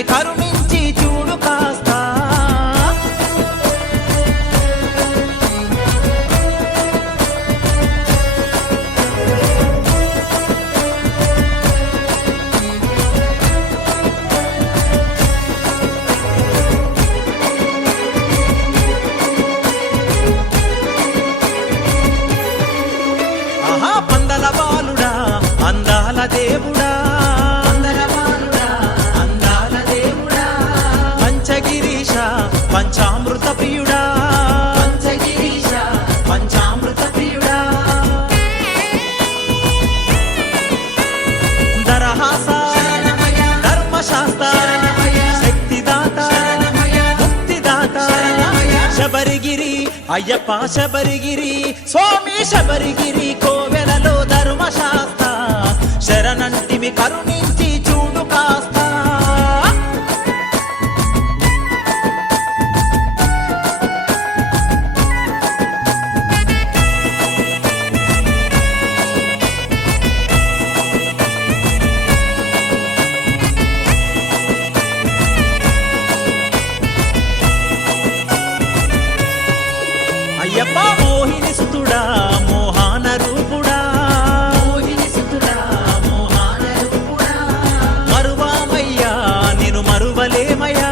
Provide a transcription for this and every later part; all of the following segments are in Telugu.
శరణంటిమి కరుణించి చూడు కాస్త. పందల బాలుడా అందాల దేవుడా, అందాల దేవుడా, పంచగిరీశ పంచామృత ప్రియుడా, పంచగిరీశ పంచామృత ప్రియుడా, దరహాస ధర్మశాస్త్ర శక్తిదాత ముక్తిదాత శబరిగిరి అయ్యప్ప శబరిగిరి స్వామి శబరిగిరి కోవెలలో ధర్మశాస్త్ర శరణంటిమి కరుణించి చూడు కాస్త. అయ్యప్ప మోహిని సుతుడా మోహన రూపుడా, మోహిని సుతుడా మోహన రూపుడా, మరువామయ్యా నిను మరువలేమయ్యా,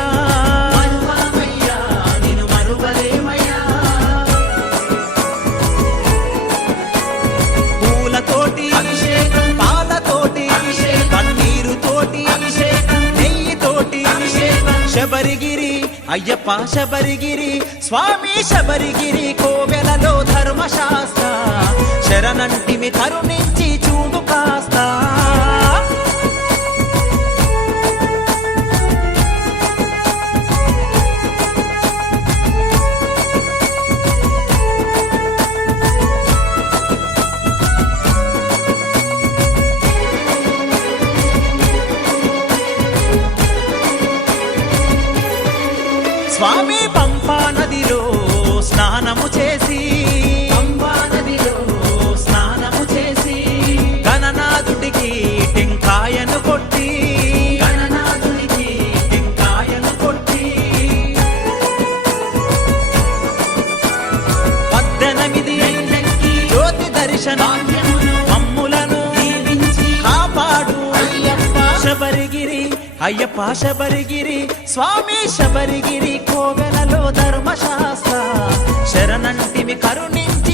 మరువామయ్యా నిను మరువలేమయ్యా, పూలతోటి అభిషేకం పాలతోటి అభిషేకం కన్నీరుతోటి అభిషేకం నెయ్యితోటి అభిషేకం శబరిగిరి అయ్యప్ప శబరిగిరి స్వామి శబరిగిరి కోవెలలో ధర్మశాస్త్ర శరణంటిమి కరుణించి చూడు కాస్త. స్వామి పంపా నదిలో స్నానము చేసి, పంపా నదిలో స్నానము చేసి, గణనాథుడికి టెంకాయను కొట్టి, గణనాథుడికి టెంకాయను కొట్టి, 18 ఏళ్ళకి జ్యోతి దర్శనాన్ని మమ్ములను దీవించి కాపాడు శబరిగిరి అయ్యప్ప శబరిగిరి స్వామి శబరిగిరి కోవెలలో ధర్మశాస్త్ర శరణంటిమి కరుణించి